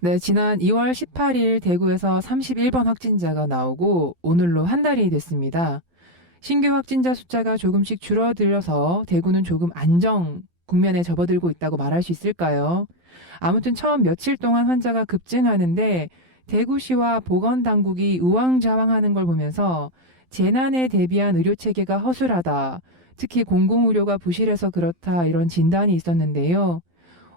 네, 지난 2월 18일 대구에서 31번 확진자가 나오고 오늘로 한 달이 됐습니다. 신규 확진자 숫자가 조금씩 줄어들어서 대구는 조금 안정 국면에 접어들고 있다고 말할 수 있을까요? 아무튼 처음 며칠 동안 환자가 급증하는데 대구시와 보건당국이 우왕좌왕하는 걸 보면서 재난에 대비한 의료체계가 허술하다. 특히 공공의료가 부실해서 그렇다 이런 진단이 있었는데요.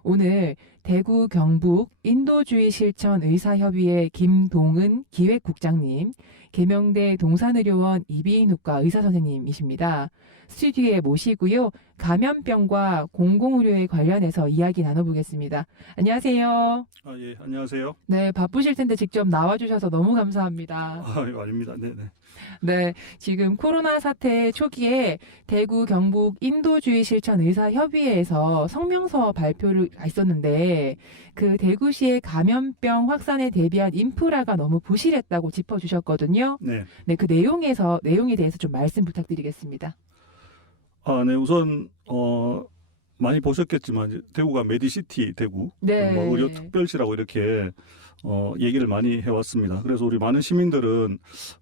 오늘 대구 경북 인도주의 실천 의사협의회 김동은 기획국장님, 계명대 동산의료원 이비인후과 의사선생님이십니다. 스튜디오에 모시고요. 감염병과 공공의료에 관련해서 이야기 나눠보겠습니다. 안녕하세요. 예, 안녕하세요. 네, 바쁘실 텐데 직접 나와주셔서 너무 감사합니다. 아닙니다. 네네. 네, 지금 코로나 사태 초기에 대구 경북 인도주의 실천 의사협의회에서 성명서 발표를 있었는데 그 대구시의 감염병 확산에 대비한 인프라가 너무 부실했다고 짚어주셨거든요. 네. 네, 그 내용에 대해서 좀 말씀 부탁드리겠습니다. 네, 우선, 많이 보셨겠지만, 이제 대구가 메디시티 대구, 네. 뭐 의료 특별시라고 이렇게, 얘기를 많이 해왔습니다. 그래서 우리 많은 시민들은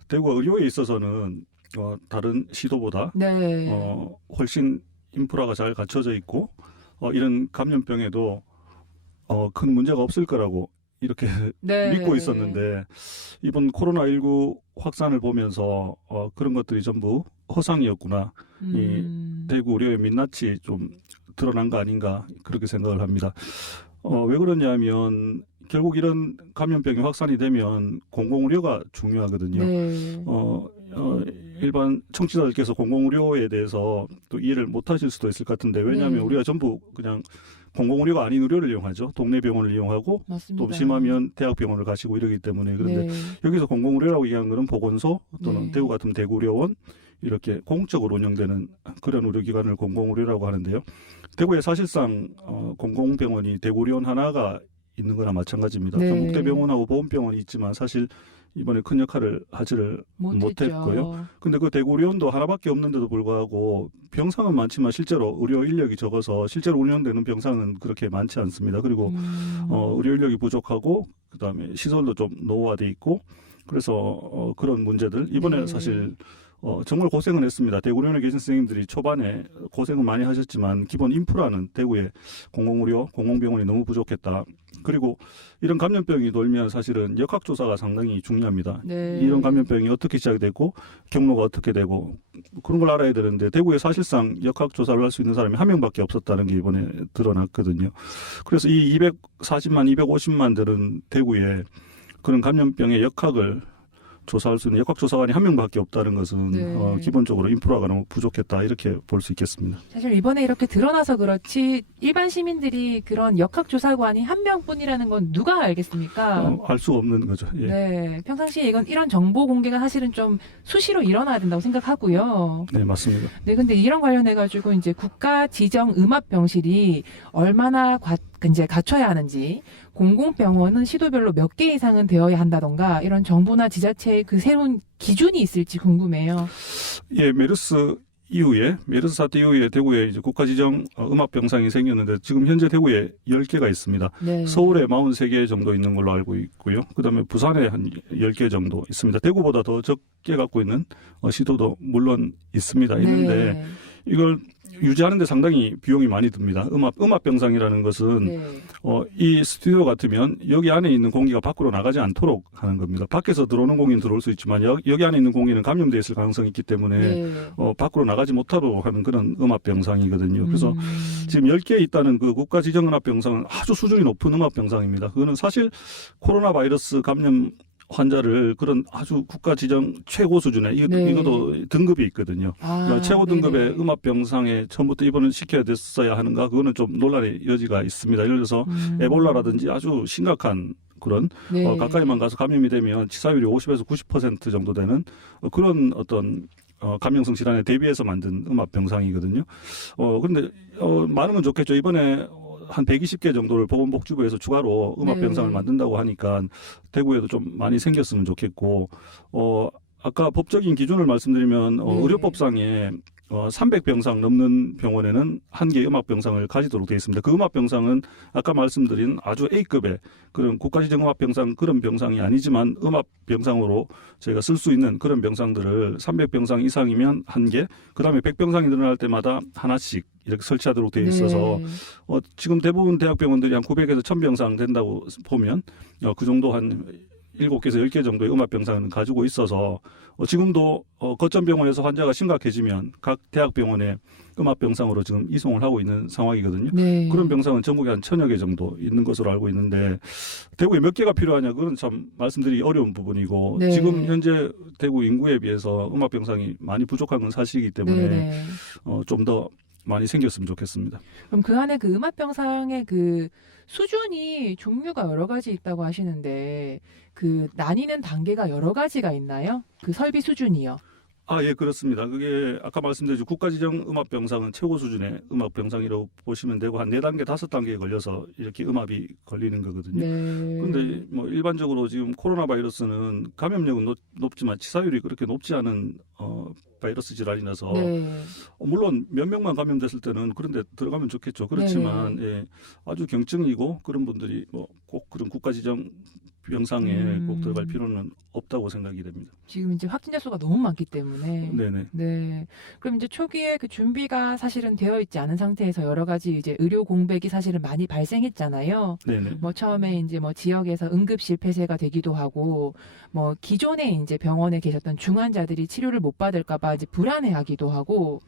대구가 의료에 있어서는, 다른 시도보다, 네. 훨씬 인프라가 잘 갖춰져 있고, 이런 감염병에도, 큰 문제가 없을 거라고 이렇게 네. 믿고 있었는데, 이번 코로나19 확산을 보면서, 그런 것들이 전부 허상이었구나. 이 대구 의료의 민낯이 좀 드러난 거 아닌가 그렇게 생각을 합니다. 왜 그러냐면 결국 이런 감염병이 확산이 되면 공공의료가 중요하거든요. 네. 일반 청취자들께서 공공의료에 대해서 또 이해를 못 하실 수도 있을 것 같은데 왜냐하면 네. 우리가 전부 그냥 공공의료가 아닌 의료를 이용하죠. 동네 병원을 이용하고 맞습니다. 또 심하면 대학병원을 가시고 이러기 때문에 그런데 네. 여기서 공공의료라고 얘기하는 것은 보건소 또는 네. 대구 같은 대구의료원 이렇게 공적으로 운영되는 그런 의료기관을 공공의료라고 하는데요. 대구에 사실상 공공병원이 대구의료원 하나가 있는 거나 마찬가지입니다. 네. 경북대병원하고 보건병원이 있지만 사실 이번에 큰 역할을 하지를 못했고요. 근데 그 대구의료원도 하나밖에 없는데도 불구하고 병상은 많지만 실제로 의료 인력이 적어서 실제로 운영되는 병상은 그렇게 많지 않습니다. 그리고 의료 인력이 부족하고 그다음에 시설도 좀 노후화돼 있고 그래서 그런 문제들 이번에 네. 사실 정말 고생을 했습니다. 대구의료원에 계신 선생님들이 초반에 고생은 많이 하셨지만 기본 인프라는 대구의 공공의료, 공공병원이 너무 부족했다. 그리고 이런 감염병이 돌면 사실은 역학조사가 상당히 중요합니다. 네. 이런 감염병이 어떻게 시작되고 경로가 어떻게 되고 그런 걸 알아야 되는데 대구에 사실상 역학조사를 할 수 있는 사람이 한 명밖에 없었다는 게 이번에 드러났거든요. 그래서 이 240만, 250만들은 대구에 그런 감염병의 역학을 조사할 수 있는 역학조사관이 한 명밖에 없다는 것은 네. 기본적으로 인프라가 너무 부족했다 이렇게 볼 수 있겠습니다. 사실 이번에 이렇게 드러나서 그렇지 일반 시민들이 그런 역학조사관이 한 명뿐이라는 건 누가 알겠습니까? 알 수 없는 거죠. 예. 네, 평상시에 이런 정보 공개가 사실은 좀 수시로 일어나야 된다고 생각하고요. 네, 맞습니다. 네, 근데 이런 관련해가지고 이제 국가 지정 음압병실이 얼마나 이제 갖춰야 하는지, 공공병원은 시도별로 몇 개 이상은 되어야 한다던가, 이런 정부나 지자체의 그 새로운 기준이 있을지 궁금해요. 예, 메르스 사태 이후에 대구에 이제 국가지정 음압병상이 생겼는데 지금 현재 대구에 10개가 있습니다. 네. 서울에 43개 정도 있는 걸로 알고 있고요. 그다음에 부산에 한 10개 정도 있습니다. 대구보다 더 적게 갖고 있는 시도도 물론 있습니다. 있는데 네. 이걸 유지하는데 상당히 비용이 많이 듭니다. 음압병상이라는 것은 네. 이 스튜디오 같으면 여기 안에 있는 공기가 밖으로 나가지 않도록 하는 겁니다. 밖에서 들어오는 공기는 들어올 수 있지만 여기 안에 있는 공기는 감염되어 있을 가능성이 있기 때문에 네. 밖으로 나가지 못하도록 하는 그런 음압병상이거든요. 그래서 지금 10개 있다는 그 국가지정음압병상은 아주 수준이 높은 음압병상입니다. 그거는 사실 코로나 바이러스 감염 환자를 그런 아주 국가 지정 최고 수준의 네. 이것도 등급이 있거든요. 그러니까 최고 등급의 네네. 음압병상에 처음부터 입원을 시켜야 됐어야 하는가 그거는 좀 논란의 여지가 있습니다. 예를 들어서 에볼라라든지 아주 심각한 그런 네. 가까이만 가서 감염이 되면 치사율이 50에서 90% 정도 되는 그런 어떤 감염성 질환에 대비해서 만든 음압병상이거든요. 그런데 많은 건 좋겠죠. 이번에 한 120개 정도를 보건복지부에서 추가로 음압병상을 네. 만든다고 하니까 대구에도 좀 많이 생겼으면 좋겠고 아까 법적인 기준을 말씀드리면 네. 의료법상에 300병상 넘는 병원에는 한 개의 음압병상을 가지도록 되어 있습니다. 그 음압병상은 아까 말씀드린 아주 A급의 그런 국가지정 음압병상 그런 병상이 아니지만 음압병상으로 저희가 쓸 수 있는 그런 병상들을 300병상 이상이면 한 개, 그 다음에 100병상이 늘어날 때마다 하나씩 이렇게 설치하도록 되어 있어서 네. 지금 대부분 대학병원들이 한 900에서 1000병상 된다고 보면 그 정도 한 7개에서 10개 정도의 음압병상을 가지고 있어서 지금도 거점 병원에서 환자가 심각해지면 각 대학병원에 음압병상으로 지금 이송을 하고 있는 상황이거든요. 네. 그런 병상은 전국에 한 1000여 개 정도 있는 것으로 알고 있는데 대구에 몇 개가 필요하냐 그건 참 말씀드리기 어려운 부분이고 네. 지금 현재 대구 인구에 비해서 음압병상이 많이 부족한 건 사실이기 때문에 네. 좀 더 많이 생겼으면 좋겠습니다. 그럼 그 안에 그 음압병상의 그 수준이 종류가 여러 가지 있다고 하시는데 그 나뉘는 단계가 여러 가지가 있나요? 그 설비 수준이요. 예, 그렇습니다. 그게 아까 말씀드린 국가지정 음압병상은 최고 수준의 음압병상이라고 보시면 되고 한 4단계, 5단계에 걸려서 이렇게 음압이 걸리는 거거든요. 네. 그런데 뭐 일반적으로 지금 코로나 바이러스는 감염력은 높지만 치사율이 그렇게 높지 않은 바이러스 질환이라서 네. 물론 몇 명만 감염됐을 때는 그런 데 들어가면 좋겠죠. 그렇지만 예, 아주 경증이고 그런 분들이 뭐 꼭 그런 국가지정 병상에 꼭 들어갈 필요는 없다고 생각이 됩니다. 지금 이제 확진자 수가 너무 많기 때문에. 네네. 네. 그럼 이제 초기에 그 준비가 사실은 되어 있지 않은 상태에서 여러 가지 이제 의료 공백이 사실은 많이 발생했잖아요. 네네. 뭐 처음에 이제 뭐 지역에서 응급실 폐쇄가 되기도 하고 뭐 기존에 이제 병원에 계셨던 중환자들이 치료를 못 받을까봐 이제 불안해하기도 하고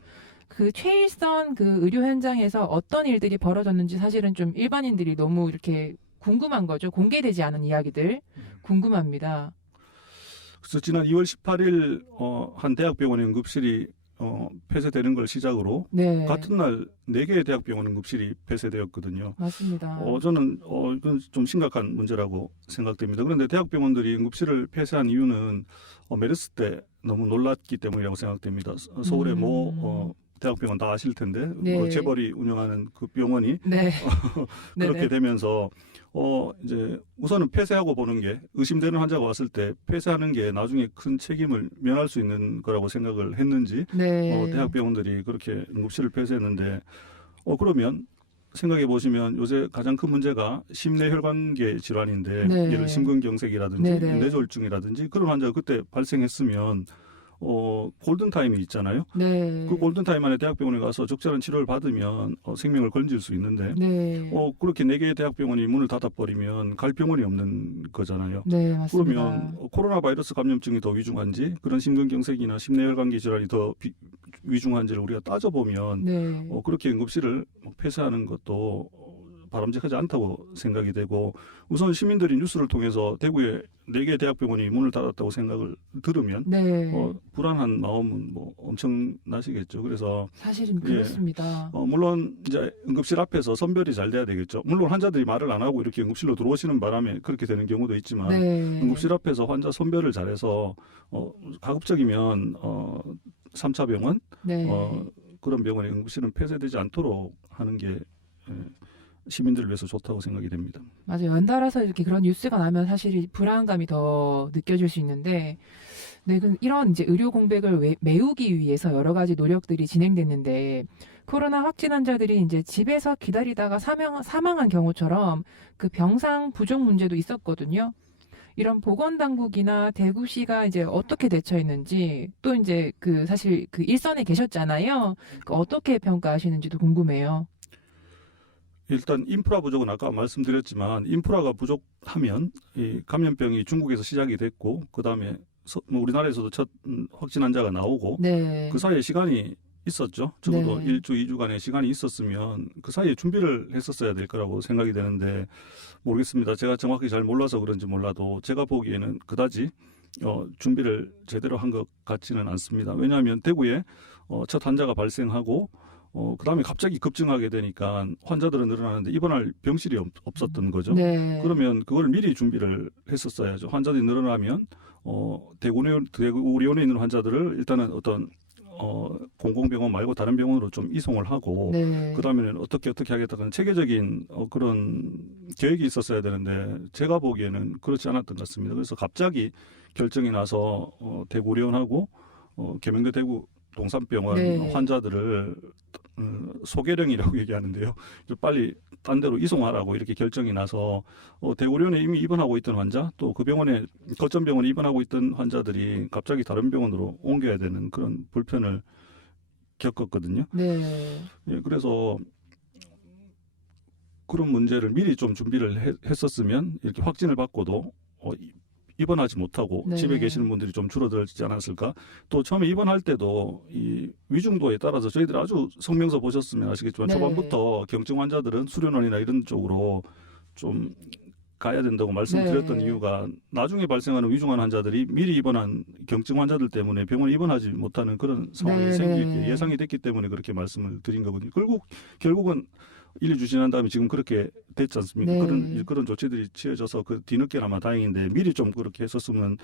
그 최일선 그 의료 현장에서 어떤 일들이 벌어졌는지 사실은 좀 일반인들이 너무 이렇게 궁금한 거죠. 공개되지 않은 이야기들 궁금합니다. 그래서 지난 2월 18일 한 대학병원의 응급실이 폐쇄되는 걸 시작으로 네. 같은 날 4개의 대학병원 응급실이 폐쇄되었거든요. 맞습니다. 저는 이건 좀 심각한 문제라고 생각됩니다. 그런데 대학병원들이 응급실을 폐쇄한 이유는 메르스 때 너무 놀랐기 때문이라고 생각됩니다. 서울의 모 대학병원 다 아실 텐데 네. 재벌이 운영하는 그 병원이 네. 그렇게 네네. 되면서 이제 우선은 폐쇄하고 보는 게 의심되는 환자가 왔을 때 폐쇄하는 게 나중에 큰 책임을 면할 수 있는 거라고 생각을 했는지 네. 대학병원들이 그렇게 응급실을 폐쇄했는데 그러면 생각해 보시면 요새 가장 큰 문제가 심내혈관계 질환인데 네. 예를 심근경색이라든지 네네. 뇌졸중이라든지 그런 환자가 그때 발생했으면 골든타임이 있잖아요. 네. 그 골든타임 안에 대학병원에 가서 적절한 치료를 받으면 생명을 건질 수 있는데 네. 그렇게 4개의 대학병원이 문을 닫아버리면 갈 병원이 없는 거잖아요. 네, 맞습니다. 그러면 코로나 바이러스 감염증이 더 위중한지 그런 심근경색이나 심내혈관계 질환이 더 위중한지를 우리가 따져보면 네. 그렇게 응급실을 폐쇄하는 것도 바람직하지 않다고 생각이 되고 우선 시민들이 뉴스를 통해서 대구에 4개 대학병원이 문을 닫았다고 생각을 들으면 네. 불안한 마음은 뭐 엄청나시겠죠. 그래서 사실은 그렇습니다. 물론 이제 응급실 앞에서 선별이 잘 돼야 되겠죠. 물론 환자들이 말을 안 하고 이렇게 응급실로 들어오시는 바람에 그렇게 되는 경우도 있지만 네. 응급실 앞에서 환자 선별을 잘해서 가급적이면 3차 병원 네. 그런 병원의 응급실은 폐쇄되지 않도록 하는 게 시민들을 위해서 좋다고 생각이 됩니다. 맞아요. 연달아서 이렇게 그런 뉴스가 나면 사실 불안감이 더 느껴질 수 있는데, 네, 이런 이제 의료 공백을 메우기 위해서 여러 가지 노력들이 진행됐는데, 코로나 확진 환자들이 이제 집에서 기다리다가 사망한 경우처럼 그 병상 부족 문제도 있었거든요. 이런 보건당국이나 대구시가 이제 어떻게 대처했는지, 또 이제 그 사실 그 일선에 계셨잖아요. 어떻게 평가하시는지도 궁금해요. 일단 인프라 부족은 아까 말씀드렸지만 인프라가 부족하면 이 감염병이 중국에서 시작이 됐고 그다음에 우리나라에서도 첫 확진 환자가 나오고 네. 그 사이에 시간이 있었죠. 적어도 네. 1주, 2주간의 시간이 있었으면 그 사이에 준비를 했었어야 될 거라고 생각이 되는데 모르겠습니다. 제가 정확히 잘 몰라서 그런지 몰라도 제가 보기에는 그다지 준비를 제대로 한 것 같지는 않습니다. 왜냐하면 대구에 첫 환자가 발생하고 그다음에 갑자기 급증하게 되니까 환자들은 늘어나는데 입원할 병실이 없었던 거죠. 네. 그러면 그걸 미리 준비를 했었어야죠. 환자들이 늘어나면 대구의료원에 있는 환자들을 일단은 어떤 공공병원 말고 다른 병원으로 좀 이송을 하고 네. 그다음에는 어떻게 하겠다는 체계적인 그런 계획이 있었어야 되는데 제가 보기에는 그렇지 않았던 것 같습니다. 그래서 갑자기 결정이 나서 대구의료원하고 계명대 대구 동산병원 네. 환자들을 소개령이라고 얘기하는데요. 좀 빨리 딴 데로 이송하라고 이렇게 결정이 나서 대구련에 이미 입원하고 있던 환자, 또 그 병원에 거점 병원에 입원하고 있던 환자들이 갑자기 다른 병원으로 옮겨야 되는 그런 불편을 겪었거든요. 네. 예, 그래서 그런 문제를 미리 좀 준비를 했었으면 이렇게 확진을 받고도 입원하지 못하고 네. 집에 계시는 분들이 좀 줄어들지 않았을까. 또 처음에 입원할 때도 이 위중도에 따라서 저희들 아주 성명서 보셨으면 아시겠지만 네. 초반부터 경증 환자들은 수련원이나 이런 쪽으로 좀 가야 된다고 말씀드렸던 네. 이유가 나중에 발생하는 위중한 환자들이 미리 입원한 경증 환자들 때문에 병원에 입원하지 못하는 그런 상황이 네. 생길 네. 게 예상이 됐기 때문에 그렇게 말씀을 드린 거거든요. 결국은 1, 2주 지난 다음에 지금 그렇게 됐지 않습니까? 네. 그런 조치들이 취해져서 그 뒤늦게나마 다행인데 미리 좀 그렇게 했었으면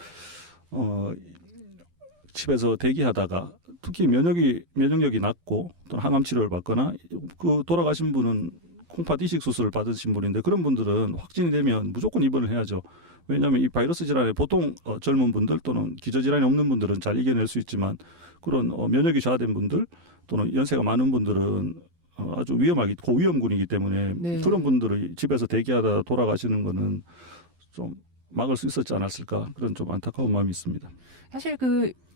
집에서 대기하다가 특히 면역력이 낮고 또 항암 치료를 받거나 그 돌아가신 분은 콩팥 이식 수술을 받으신 분인데 그런 분들은 확진이 되면 무조건 입원을 해야죠. 왜냐하면 이 바이러스 질환에 보통 젊은 분들 또는 기저질환이 없는 분들은 잘 이겨낼 수 있지만 그런 면역이 저하된 분들 또는 연세가 많은 분들은 아주 위험하기 고위험군이기 때문에 네. 그런 분들이 집에서 대기하다 돌아가시는 거는 좀 막을 수 있었지 않았을까 그런 좀 안타까운 마음이 있습니다. 사실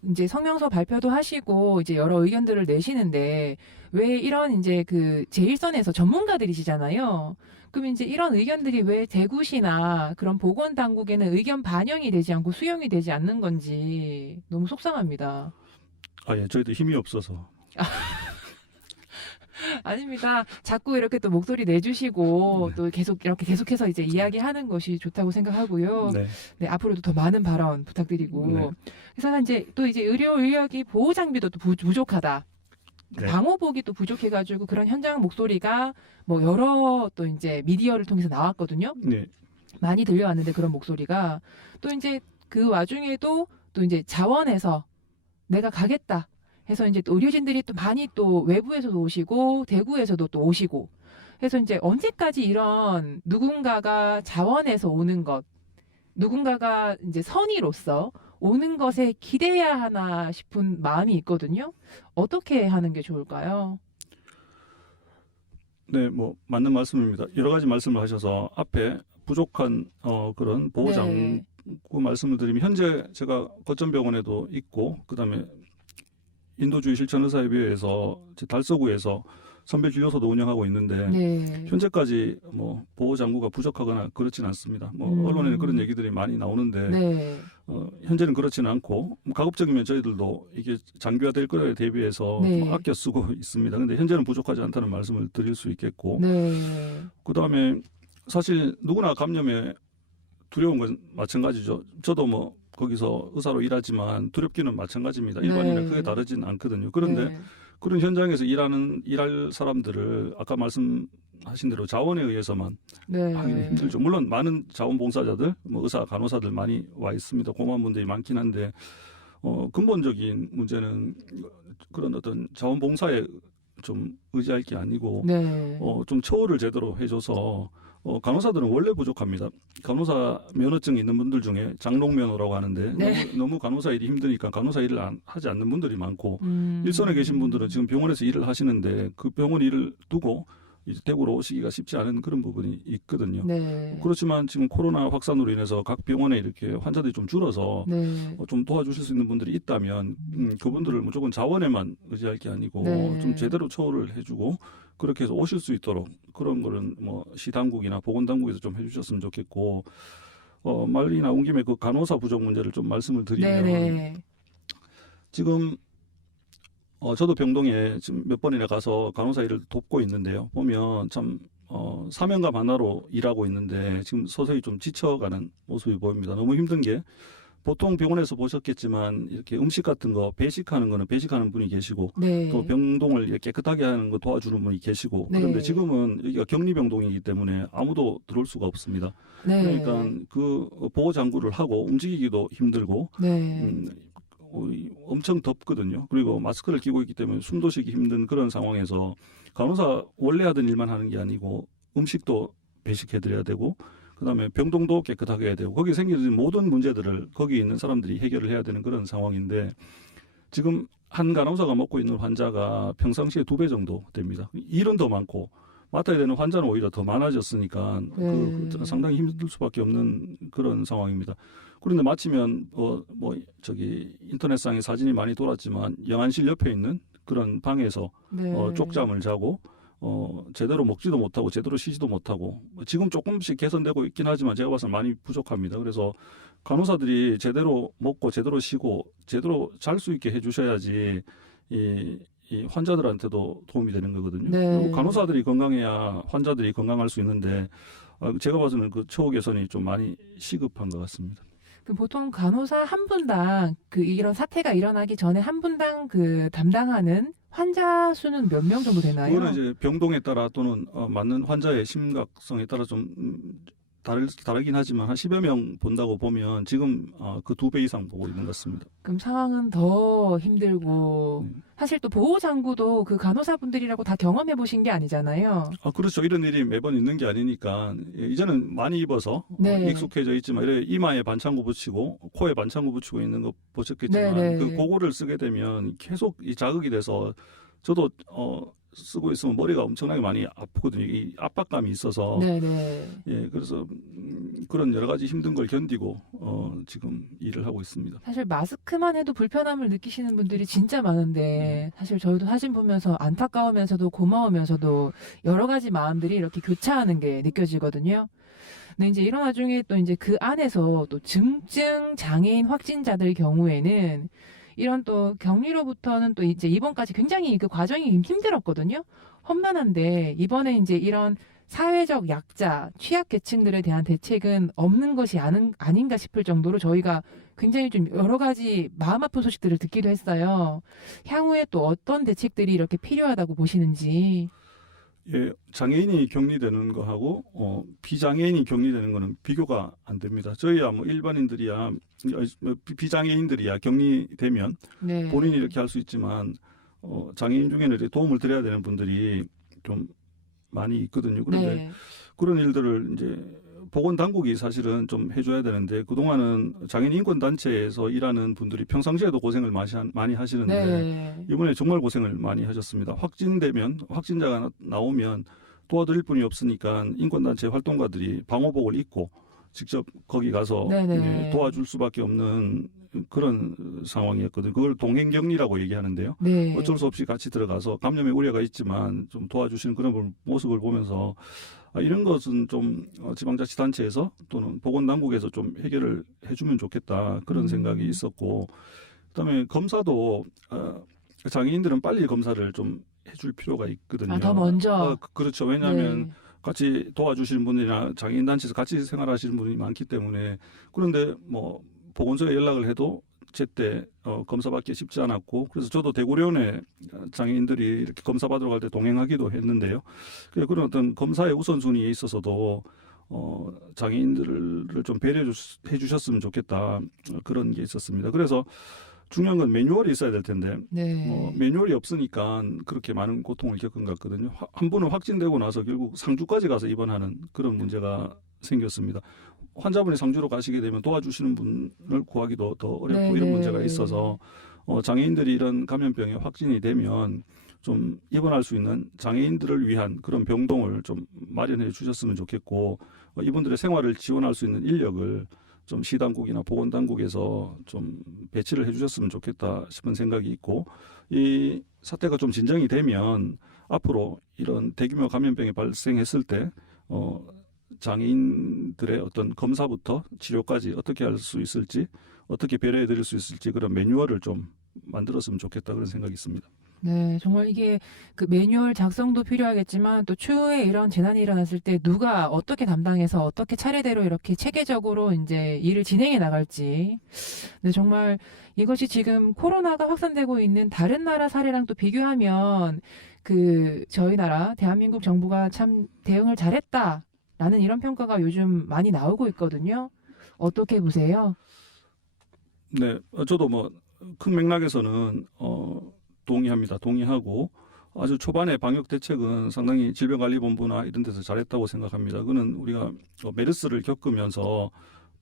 이제 성명서 발표도 하시고 이제 여러 의견들을 내시는데 왜 이런 이제 제1선에서 전문가들이시잖아요. 그럼 이제 이런 의견들이 왜 대구시나 그런 보건당국에는 의견 반영이 되지 않고 수용이 되지 않는 건지 너무 속상합니다. 예, 저희도 힘이 없어서. 아닙니다. 자꾸 이렇게 또 목소리 내주시고 네. 또 계속해서 이제 이야기하는 것이 좋다고 생각하고요. 네. 네, 앞으로도 더 많은 발언 부탁드리고. 네. 그래서 이제 또 이제 의료 인력이 보호 장비도 또 부족하다. 네. 방호복이 또 부족해가지고 그런 현장 목소리가 뭐 여러 또 이제 미디어를 통해서 나왔거든요. 네. 많이 들려왔는데 그런 목소리가 또 이제 그 와중에도 또 이제 자원에서 내가 가겠다 해서 이제 또 의료진들이 또 많이 또 외부에서도 오시고 대구에서도 또 오시고 해서 이제 언제까지 이런 누군가가 자원에서 오는 것, 누군가가 이제 선의로서 오는 것에 기대해야 하나 싶은 마음이 있거든요. 어떻게 하는 게 좋을까요? 네, 뭐 맞는 말씀입니다. 여러 가지 말씀을 하셔서 앞에 부족한 그런 보호장구 네. 말씀을 드리면 현재 제가 거점병원에도 있고 그다음에 인도주의 실천의사협의회에서 달서구에서 선별진료소도 운영하고 있는데 네. 현재까지 뭐 보호장구가 부족하거나 그렇진 않습니다. 뭐 언론에는 그런 얘기들이 많이 나오는데 네. 현재는 그렇지는 않고 가급적이면 저희들도 이게 장기화될 거에 대비해서 네. 좀 아껴 쓰고 있습니다. 근데 현재는 부족하지 않다는 말씀을 드릴 수 있겠고 네. 그다음에 사실 누구나 감염에 두려운 건 마찬가지죠. 저도 뭐 거기서 의사로 일하지만 두렵기는 마찬가지입니다. 일반인은 네. 크게 다르진 않거든요. 그런데 네. 그런 현장에서 일할 사람들을 아까 말씀하신 대로 자원에 의해서만 네. 하기는 힘들죠. 물론 많은 자원봉사자들, 뭐 의사, 간호사들 많이 와 있습니다. 고마운 분들이 많긴 한데 근본적인 문제는 그런 어떤 자원봉사에 좀 의지할 게 아니고 네. 좀 처우를 제대로 해줘서 간호사들은 원래 부족합니다. 간호사 면허증 있는 분들 중에 장롱면허라고 하는데 네. 너무 간호사 일이 힘드니까 간호사 일을 하지 않는 분들이 많고 일선에 계신 분들은 지금 병원에서 일을 하시는데 그 병원 일을 두고 이제 대구로 오시기가 쉽지 않은 그런 부분이 있거든요. 네. 그렇지만 지금 코로나 확산으로 인해서 각 병원에 이렇게 환자들이 좀 줄어서 네. 좀 도와주실 수 있는 분들이 있다면 그분들을 무조건 자원에만 의지할 게 아니고 네. 좀 제대로 처우를 해주고 그렇게 해서 오실 수 있도록 그런 거는 뭐 시당국이나 보건당국에서 좀 해주셨으면 좋겠고 말이 나온 김에 그 간호사 부족 문제를 좀 말씀을 드리면 네네. 지금 저도 병동에 지금 몇 번이나 가서 간호사 일을 돕고 있는데요. 보면 참 사명감 하나로 일하고 있는데 지금 서서히 좀 지쳐가는 모습이 보입니다. 너무 힘든 게 보통 병원에서 보셨겠지만 이렇게 음식 같은 거 배식하는 거는 배식하는 분이 계시고 네. 또 병동을 깨끗하게 하는 거 도와주는 분이 계시고 네. 그런데 지금은 여기가 격리병동이기 때문에 아무도 들어올 수가 없습니다. 네. 그러니까 그 보호 장구를 하고 움직이기도 힘들고 네. 엄청 덥거든요. 그리고 마스크를 끼고 있기 때문에 숨도 쉬기 힘든 그런 상황에서 간호사 원래 하던 일만 하는 게 아니고 음식도 배식해드려야 되고 그다음에 병동도 깨끗하게 해야 되고 거기에 생기는 모든 문제들을 거기 있는 사람들이 해결을 해야 되는 그런 상황인데 지금 한 간호사가 맡고 있는 환자가 평상시에 2배 정도 됩니다. 일은 더 많고 맡아야 되는 환자는 오히려 더 많아졌으니까 상당히 힘들 수밖에 없는 그런 상황입니다. 그런데 마치면 인터넷상에 사진이 많이 돌았지만 영안실 옆에 있는 그런 방에서 쪽잠을 자고 제대로 먹지도 못하고 제대로 쉬지도 못하고 지금 조금씩 개선되고 있긴 하지만 제가 봐서는 많이 부족합니다. 그래서 간호사들이 제대로 먹고 제대로 쉬고 제대로 잘 수 있게 해주셔야지 이 환자들한테도 도움이 되는 거거든요. 그리고 간호사들이 건강해야 환자들이 건강할 수 있는데 제가 봐서는 그 처우 개선이 좀 많이 시급한 것 같습니다. 그 보통 간호사 한 분당 이런 사태가 일어나기 전에 한 분당 담당하는 환자 수는 몇 명 정도 되나요? 그거는 이제 병동에 따라 또는 맞는 환자의 심각성에 따라 좀 다르긴 하지만 한 10여 명 본다고 보면 지금 그 2배 이상 보고 있는 것 같습니다. 그럼 상황은 더 힘들고 사실 또 보호장구도 그 간호사분들이라고 다 경험해 보신 게 아니잖아요. 그렇죠. 이런 일이 매번 있는 게 아니니까 이제는 많이 입어서 익숙해져 있지만 이마에 반창고 붙이고 코에 반창고 붙이고 있는 거 보셨겠지만 그거를 쓰게 되면 계속 이 자극이 돼서 저도 쓰고 있으면 머리가 엄청나게 많이 아프거든요. 이 압박감이 있어서. 그래서 그런 여러 가지 힘든 걸 견디고 지금 일을 하고 있습니다. 사실 마스크만 해도 불편함을 느끼시는 분들이 진짜 많은데 사실 저희도 사진 보면서 안타까우면서도 고마우면서도 여러 가지 마음들이 이렇게 교차하는 게 느껴지거든요. 근데 이제 이런 와중에 또 이제 그 안에서 또 증증 장애인 확진자들 경우에는 이런 또 격리로부터는 또 이제 입원까지 굉장히 그 과정이 힘들었거든요. 험난한데 이번에 이제 이런 사회적 약자, 취약계층들에 대한 대책은 없는 것이 아닌가 싶을 정도로 저희가 굉장히 좀 여러 가지 마음 아픈 소식들을 듣기도 했어요. 향후에 또 어떤 대책들이 이렇게 필요하다고 보시는지. 장애인이 격리되는 거하고 비장애인이 격리되는 거는 비교가 안 됩니다. 저희야 뭐 일반인들이야 비장애인들이야 격리되면 본인이 이렇게 할 수 있지만 장애인 중에는 이렇게 도움을 드려야 되는 분들이 좀 많이 있거든요. 그런데 그런 일들을 이제 보건당국이 사실은 좀 해줘야 되는데 그동안은 장애인 인권단체에서 일하는 분들이 평상시에도 고생을 많이 하시는데 이번에 정말 고생을 많이 하셨습니다. 확진자가 나오면 도와드릴 분이 없으니까 인권단체 활동가들이 방호복을 입고 직접 거기 가서 도와줄 수밖에 없는 그런 상황이었거든요. 그걸 동행격리라고 얘기하는데요. 어쩔 수 없이 같이 들어가서 감염의 우려가 있지만 좀 도와주시는 그런 모습을 보면서 이런 것은 좀 지방자치단체에서 또는 보건당국에서 좀 해결을 해주면 좋겠다 그런 생각이 있었고 그다음에 검사도 장애인들은 빨리 검사를 좀 해줄 필요가 있거든요. 더 먼저. 그렇죠. 왜냐하면 같이 도와주시는 분이나 장애인 단체에서 같이 생활하시는 분이 많기 때문에 그런데 뭐 보건소에 연락을 해도 제때 검사받기 쉽지 않았고 그래서 저도 대구련에 장애인들이 이렇게 검사 받으러 갈 때 동행하기도 했는데요. 그런 어떤 검사의 우선순위에 있어서도 장애인들을 좀 배려해 주셨으면 좋겠다 그런 게 있었습니다. 그래서 중요한 건 매뉴얼이 있어야 될 텐데 매뉴얼이 없으니까 그렇게 많은 고통을 겪은 것 같거든요. 한 분은 확진되고 나서 결국 상주까지 가서 입원하는 그런 문제가 생겼습니다. 환자분이 상주로 가시게 되면 도와주시는 분을 구하기도 더 어렵고 이런 문제가 있어서 장애인들이 이런 감염병에 확진이 되면 좀 입원할 수 있는 장애인들을 위한 그런 병동을 좀 마련해 주셨으면 좋겠고 이분들의 생활을 지원할 수 있는 인력을 좀 시당국이나 보건당국에서 좀 배치를 해주셨으면 좋겠다 싶은 생각이 있고 이 사태가 좀 진정이 되면 앞으로 이런 대규모 감염병이 발생했을 때 장애인들의 어떤 검사부터 치료까지 어떻게 할 수 있을지 어떻게 배려해 드릴 수 있을지 그런 매뉴얼을 좀 만들었으면 좋겠다 그런 생각이 있습니다. 네, 정말 이게 그 매뉴얼 작성도 필요하겠지만 또 추후에 이런 재난이 일어났을 때 누가 어떻게 담당해서 어떻게 차례대로 이렇게 체계적으로 이제 일을 진행해 나갈지. 네, 정말 이것이 지금 코로나가 확산되고 있는 다른 나라 사례랑 또 비교하면 저희 나라 대한민국 정부가 참 대응을 잘했다라는 이런 평가가 요즘 많이 나오고 있거든요. 어떻게 보세요? 네, 저도 뭐 큰 맥락에서는 동의합니다. 동의하고 아주 초반에 방역 대책은 상당히 질병관리본부나 이런 데서 잘했다고 생각합니다. 그는 우리가 메르스를 겪으면서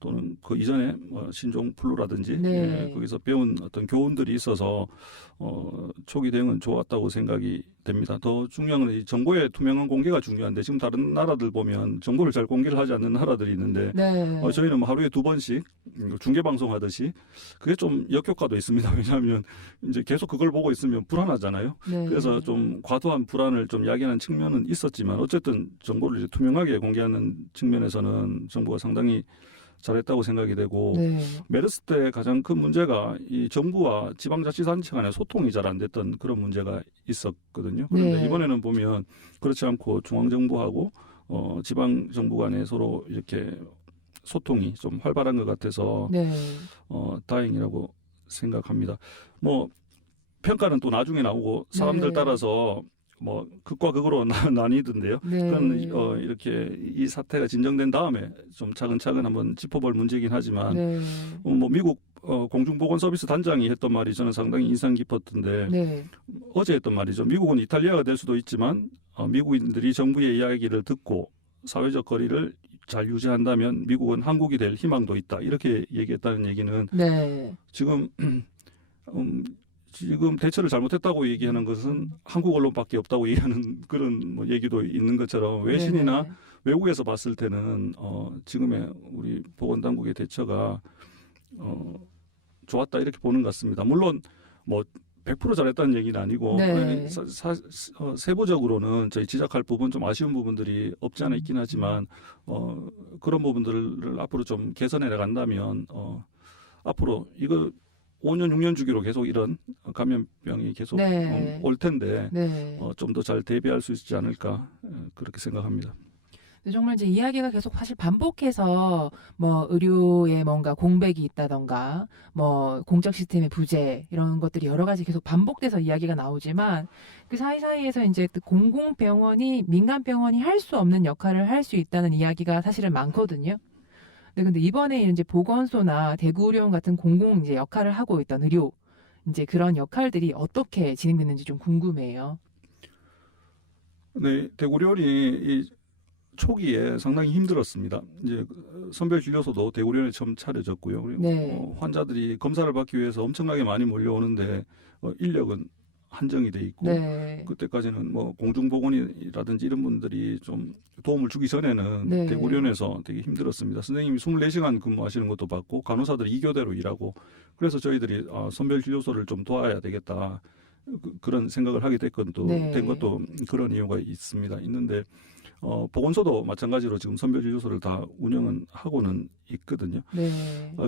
또는 그 이전에 뭐 신종 플루라든지 네. 거기서 배운 어떤 교훈들이 있어서 초기 대응은 좋았다고 생각이 됩니다. 더 중요한 건 이 정보의 투명한 공개가 중요한데 지금 다른 나라들 보면 정보를 잘 공개를 하지 않는 나라들이 있는데 네. 저희는 뭐 하루에 2번씩 중계 방송하듯이 그게 좀 역효과도 있습니다. 왜냐하면 이제 계속 그걸 보고 있으면 불안하잖아요. 네. 그래서 좀 과도한 불안을 좀 야기하는 측면은 있었지만 어쨌든 정보를 이제 투명하게 공개하는 측면에서는 정부가 상당히 잘했다고 생각이 되고 네. 메르스 때 가장 큰 문제가 이 정부와 지방자치단체 간의 소통이 잘 안 됐던 그런 문제가 있었거든요. 그런데 네. 이번에는 보면 그렇지 않고 중앙정부하고 지방정부 간에 서로 이렇게 소통이 좀 활발한 것 같아서 네. 다행이라고 생각합니다. 뭐 평가는 또 나중에 나오고 사람들 네. 따라서 뭐 극과 극으로 나뉘던데요. 네. 그건 이렇게 이 사태가 진정된 다음에 좀 차근차근 한번 짚어볼 문제이긴 하지만 네. 뭐 미국 공중보건서비스 단장이 했던 말이 저는 상당히 인상 깊었던데 네. 어제 했던 말이죠. 미국은 이탈리아가 될 수도 있지만 미국인들이 정부의 이야기를 듣고 사회적 거리를 잘 유지한다면 미국은 한국이 될 희망도 있다. 이렇게 얘기했다는 얘기는 네. 지금 대처를 잘못했다고 얘기하는 것은 한국 언론밖에 없다고 얘기하는 그런 뭐 얘기도 있는 것처럼 외신이나 네. 외국에서 봤을 때는 지금의 우리 보건당국의 대처가 좋았다 이렇게 보는 것 같습니다. 물론 뭐 100% 잘했다는 얘기는 아니고 네. 세부적으로는 저희 지적할 부분 좀 아쉬운 부분들이 없지 않아 있긴 하지만 그런 부분들을 앞으로 좀 개선해 나간다면 앞으로 이거 5년, 6년 주기로 계속 이런 감염병이 계속 네. 올 텐데 네. 좀 더 잘 대비할 수 있지 않을까 그렇게 생각합니다. 정말 이제 이야기가 계속 사실 반복해서 뭐 의료에 뭔가 공백이 있다던가 뭐 공적 시스템의 부재 이런 것들이 여러 가지 계속 반복돼서 이야기가 나오지만 그 사이사이에서 이제 또 공공병원이 민간병원이 할 수 없는 역할을 할 수 있다는 이야기가 사실은 많거든요. 근데 이번에 이제 보건소나 대구의료원 같은 공공 이제 역할을 하고 있던 의료 이제 그런 역할들이 어떻게 진행됐는지 좀 궁금해요. 네, 대구의료원이 이 초기에 상당히 힘들었습니다. 이제 선별 진료소도 대구의료원에 처음 차려졌고요. 그리고 네. 환자들이 검사를 받기 위해서 엄청나게 많이 몰려오는데 인력은 한정이 돼 있고 네. 그때까지는 뭐 공중보건이라든지 이런 분들이 좀 도움을 주기 전에는 네. 대구의료원에서 되게 힘들었습니다. 선생님이 24시간 근무하시는 것도 받고 간호사들이 2교대로 일하고 그래서 저희들이 선별 진료소를 좀 도와야 되겠다 그런 생각을 하게 된 것도 그런 이유가 있는데 보건소도 마찬가지로 지금 선별 진료소를 다 운영은 하고는 있거든요. 네.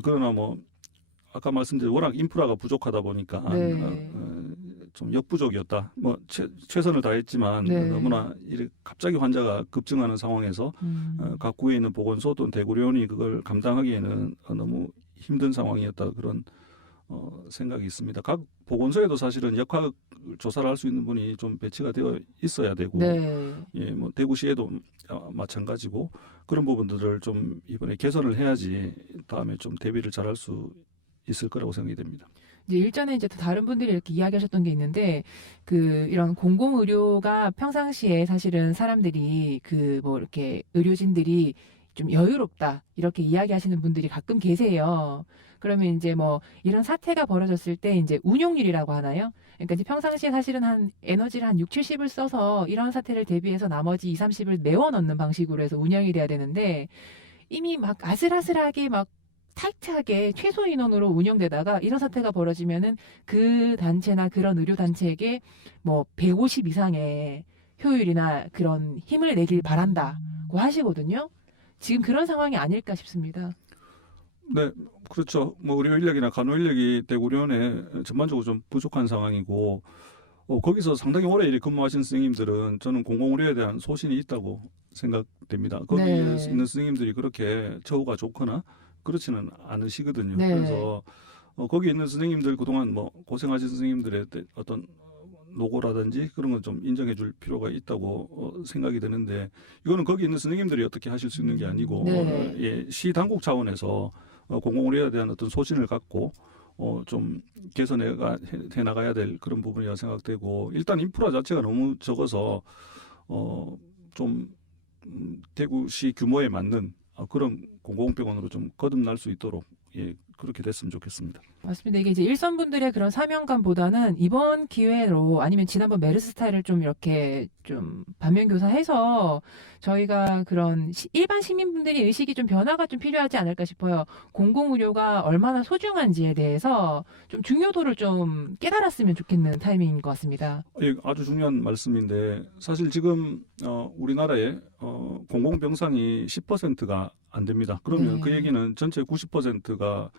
그러나 뭐 아까 말씀드린 워낙 인프라가 부족하다 보니까 네. 좀 역부족이었다. 뭐 최선을 다했지만 네. 너무나 갑자기 환자가 급증하는 상황에서 각 구에 있는 보건소 또는 대구의료원이 그걸 감당하기에는 너무 힘든 상황이었다 그런 생각이 있습니다. 각 보건소에도 사실은 역학 조사를 할 수 있는 분이 좀 배치가 되어 있어야 되고, 네. 뭐 대구시에도 마찬가지고 그런 부분들을 좀 이번에 개선을 해야지 다음에 좀 대비를 잘할 수 있을 거라고 생각이 됩니다. 이제 일전에 이제 또 다른 분들이 이렇게 이야기하셨던 게 있는데 이런 공공의료가 평상시에 사실은 사람들이 뭐 이렇게 의료진들이 좀 여유롭다 이렇게 이야기하시는 분들이 가끔 계세요. 그러면 이제 뭐 이런 사태가 벌어졌을 때 이제 운용률이라고 하나요? 그러니까 이제 평상시에 사실은 한 에너지를 한 6, 70을 써서 이런 사태를 대비해서 나머지 2, 30을 메워 넣는 방식으로 해서 운영이 돼야 되는데 이미 막 아슬아슬하게 막 타이트하게 최소 인원으로 운영되다가 이런 사태가 벌어지면은 그 단체나 그런 의료 단체에게 뭐 150 이상의 효율이나 그런 힘을 내길 바란다고 하시거든요. 지금 그런 상황이 아닐까 싶습니다. 네, 그렇죠. 뭐 의료 인력이나 간호 인력이 대구의료원에 전반적으로 좀 부족한 상황이고 거기서 상당히 오래 일에 근무하신 선생님들은 저는 공공의료에 대한 소신이 있다고 생각됩니다. 거기에 네. 있는 선생님들이 그렇게 처우가 좋거나 그렇지는 않으시거든요. 네. 그래서 거기 있는 선생님들 그동안 뭐 고생하신 선생님들의 어떤 노고라든지 그런 건 좀 인정해 줄 필요가 있다고 생각이 되는데 이거는 거기 있는 선생님들이 어떻게 하실 수 있는 게 아니고 네. 시 당국 차원에서 공공의료에 대한 어떤 소신을 갖고 좀 개선해 나가야 될 그런 부분이라고 생각되고 일단 인프라 자체가 너무 적어서 좀 대구시 규모에 맞는 그런 공공병원으로 좀 거듭날 수 있도록 그렇게 됐으면 좋겠습니다. 맞습니다. 이게 이제 일선분들의 그런 사명감보다는 이번 기회로 아니면 지난번 메르스 스타일을 좀 이렇게 좀 반면교사해서 저희가 그런 일반 시민분들의 의식이 좀 변화가 좀 필요하지 않을까 싶어요. 공공의료가 얼마나 소중한지에 대해서 좀 중요도를 좀 깨달았으면 좋겠는 타이밍인 것 같습니다. 아주 중요한 말씀인데 사실 지금 우리나라에 공공병상이 10%가 안 됩니다. 그러면 네. 그 얘기는 전체 90%가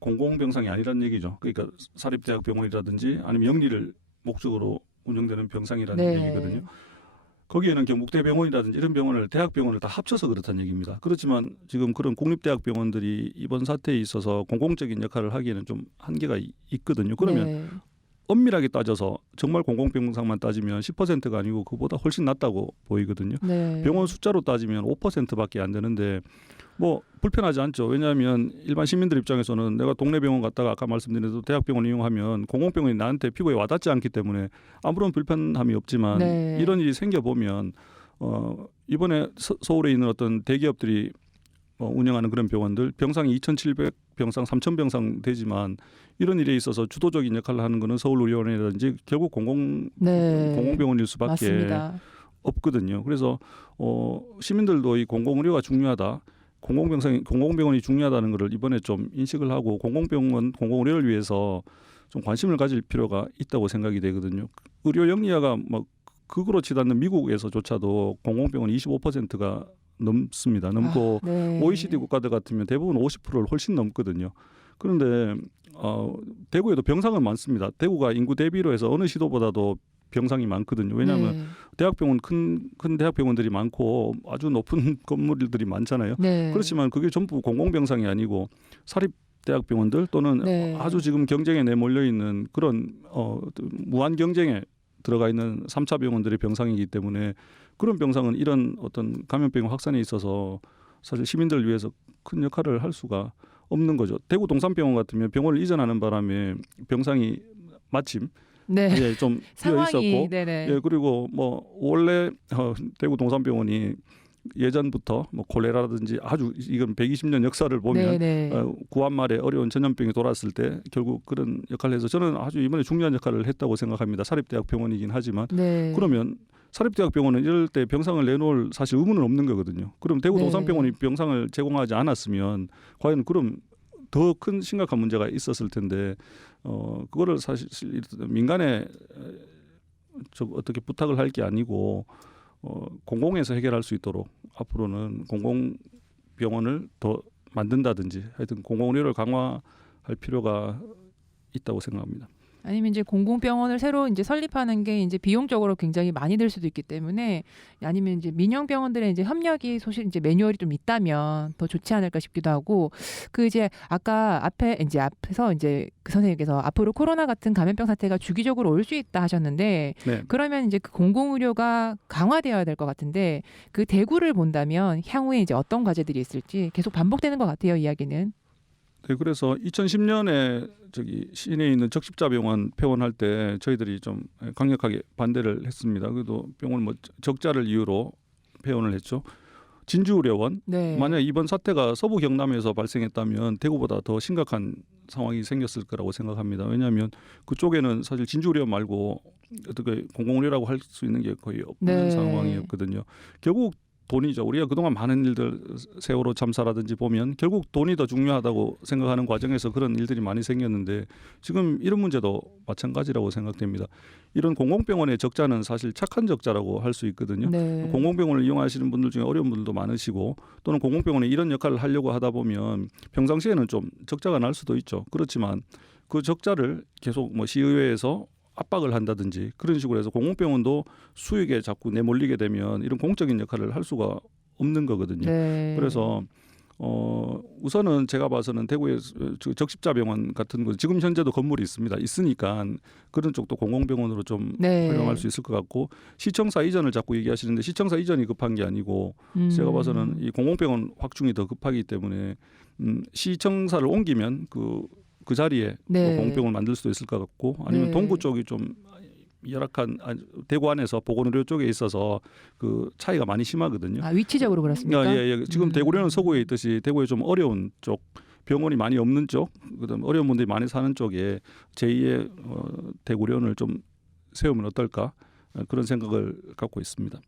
공공병상이 아니란 얘기죠. 그러니까 사립대학병원이라든지 아니면 영리를 목적으로 운영되는 병상이라는 네. 얘기거든요. 거기에는 경북대병원이라든지 이런 병원을 대학병원을 다 합쳐서 그렇다는 얘기입니다. 그렇지만 지금 그런 국립대학병원들이 이번 사태에 있어서 공공적인 역할을 하기에는 좀 한계가 있거든요. 그러면 네. 엄밀하게 따져서 정말 공공병상만 따지면 10%가 아니고 그보다 훨씬 낮다고 보이거든요. 네. 병원 숫자로 따지면 5%밖에 안 되는데 뭐 불편하지 않죠. 왜냐하면 일반 시민들 입장에서는 내가 동네 병원 갔다가 아까 말씀드린 대로 대학병원 이용하면 공공병원이 나한테 피부에 와닿지 않기 때문에 아무런 불편함이 없지만 네. 이런 일이 생겨보면 이번에 서울에 있는 어떤 대기업들이 운영하는 그런 병원들 병상이 2,700병상, 3,000병상 되지만 이런 일에 있어서 주도적인 역할을 하는 것은 서울의료원이라든지 결국 네. 공공병원일 수밖에 맞습니다. 없거든요. 그래서 시민들도 이 공공의료가 중요하다. 공공병원이 중요하다는 것을 이번에 좀 인식을 하고 공공의료를 위해서 좀 관심을 가질 필요가 있다고 생각이 되거든요. 의료 영리화가 뭐 극으로 치닫는 미국에서조차도 공공병원이 25%가 넘습니다. 넘고 네. OECD 국가들 같으면 대부분 50%를 훨씬 넘거든요. 그런데 대구에도 병상은 많습니다. 대구가 인구 대비로 해서 어느 시도보다도 병상이 많거든요. 왜냐하면 네. 대학병원 큰 대학병원들이 많고 아주 높은 건물들이 많잖아요. 네. 그렇지만 그게 전부 공공병상이 아니고 사립대학병원들 또는 네. 아주 지금 경쟁에 내몰려 있는 그런 무한 경쟁에 들어가 있는 3차 병원들의 병상이기 때문에 그런 병상은 이런 어떤 감염병 확산에 있어서 사실 시민들을 위해서 큰 역할을 할 수가 없는 거죠. 대구 동산병원 같으면 병원을 이전하는 바람에 병상이 마침 네. 좀 비어 상황이 있었고 네네. 그리고 뭐 원래 대구 동산병원이 예전부터 뭐 콜레라라든지 아주 이건 120년 역사를 보면 네네. 구한 말에 어려운 전염병이 돌았을 때 결국 그런 역할을 해서 저는 아주 이번에 중요한 역할을 했다고 생각합니다. 사립대학병원이긴 하지만 네. 그러면 사립대학병원은 이럴 때 병상을 내놓을 사실 의무는 없는 거거든요. 그럼 대구 네. 동산병원이 병상을 제공하지 않았으면 과연 그럼 더 큰 심각한 문제가 있었을 텐데 그거를 사실 민간에 어떻게 부탁을 할 게 아니고 공공에서 해결할 수 있도록 앞으로는 공공병원을 더 만든다든지 하여튼 공공의료를 강화할 필요가 있다고 생각합니다. 아니면 이제 공공병원을 새로 이제 설립하는 게 이제 비용적으로 굉장히 많이 들 수도 있기 때문에 아니면 이제 민영병원들의 이제 협력이 사실 이제 매뉴얼이 좀 있다면 더 좋지 않을까 싶기도 하고 그 이제 아까 앞에서 이제 그 선생님께서 앞으로 코로나 같은 감염병 사태가 주기적으로 올 수 있다 하셨는데 네. 그러면 이제 그 공공의료가 강화되어야 될 것 같은데 그 대구를 본다면 향후에 이제 어떤 과제들이 있을지 계속 반복되는 것 같아요, 이야기는. 네, 그래서 2010년에 시내에 있는 적십자병원 폐원할 때 저희들이 좀 강력하게 반대를 했습니다. 그래도 병원 뭐 적자를 이유로 폐원을 했죠. 진주의료원 네. 만약 이번 사태가 서부 경남에서 발생했다면 대구보다 더 심각한 상황이 생겼을 거라고 생각합니다. 왜냐하면 그쪽에는 사실 진주의료원 말고 어떻게 공공의료라고 할 수 있는 게 거의 없는 네. 상황이었거든요. 결국 돈이죠. 우리가 그동안 많은 일들 세월호 참사라든지 보면 결국 돈이 더 중요하다고 생각하는 과정에서 그런 일들이 많이 생겼는데 지금 이런 문제도 마찬가지라고 생각됩니다. 이런 공공병원의 적자는 사실 착한 적자라고 할 수 있거든요. 네. 공공병원을 이용하시는 분들 중에 어려운 분들도 많으시고 또는 공공병원에 이런 역할을 하려고 하다 보면 평상시에는 좀 적자가 날 수도 있죠. 그렇지만 그 적자를 계속 뭐 시의회에서 압박을 한다든지 그런 식으로 해서 공공병원도 수익에 자꾸 내몰리게 되면 이런 공적인 역할을 할 수가 없는 거거든요. 네. 그래서 우선은 제가 봐서는 대구의 적십자병원 같은 거 지금 현재도 건물이 있으니까 그런 쪽도 공공병원으로 좀 네. 활용할 수 있을 것 같고 시청사 이전을 자꾸 얘기하시는데 시청사 이전이 급한 게 아니고 제가 봐서는 이 공공병원 확충이 더 급하기 때문에 시청사를 옮기면 그 자리에 네. 공공병원을 만들 수도 있을 것 같고 아니면 네. 동구 쪽이 좀 열악한 대구 안에서 보건의료 쪽에 있어서 그 차이가 많이 심하거든요. 아, 위치적으로 그렇습니까? 예. 지금 대구려는 서구에 있듯이 대구에 좀 어려운 쪽, 병원이 많이 없는 쪽, 그다음 어려운 분들이 많이 사는 쪽에 제2의 대구련을 좀 세우면 어떨까 그런 생각을 갖고 있습니다.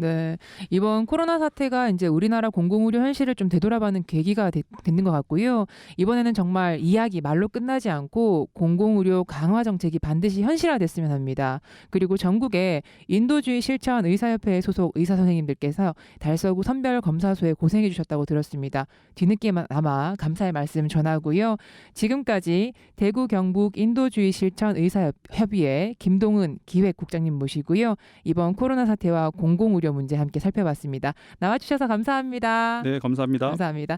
네, 이번 코로나 사태가 이제 우리나라 공공의료 현실을 좀 되돌아보는 계기가 되는 것 같고요. 이번에는 정말 이야기 말로 끝나지 않고 공공의료 강화 정책이 반드시 현실화됐으면 합니다. 그리고 전국에 인도주의 실천 의사협회 소속 의사 선생님들께서 달서구 선별검사소에 고생해 주셨다고 들었습니다. 뒤늦게나마 감사의 말씀 전하고요. 지금까지 대구 경북 인도주의 실천 의사협의회 김동은 기획국장님 모시고요. 이번 코로나 사태와 공공의료 문제 함께 살펴봤습니다. 나와주셔서 감사합니다. 네, 감사합니다. 감사합니다.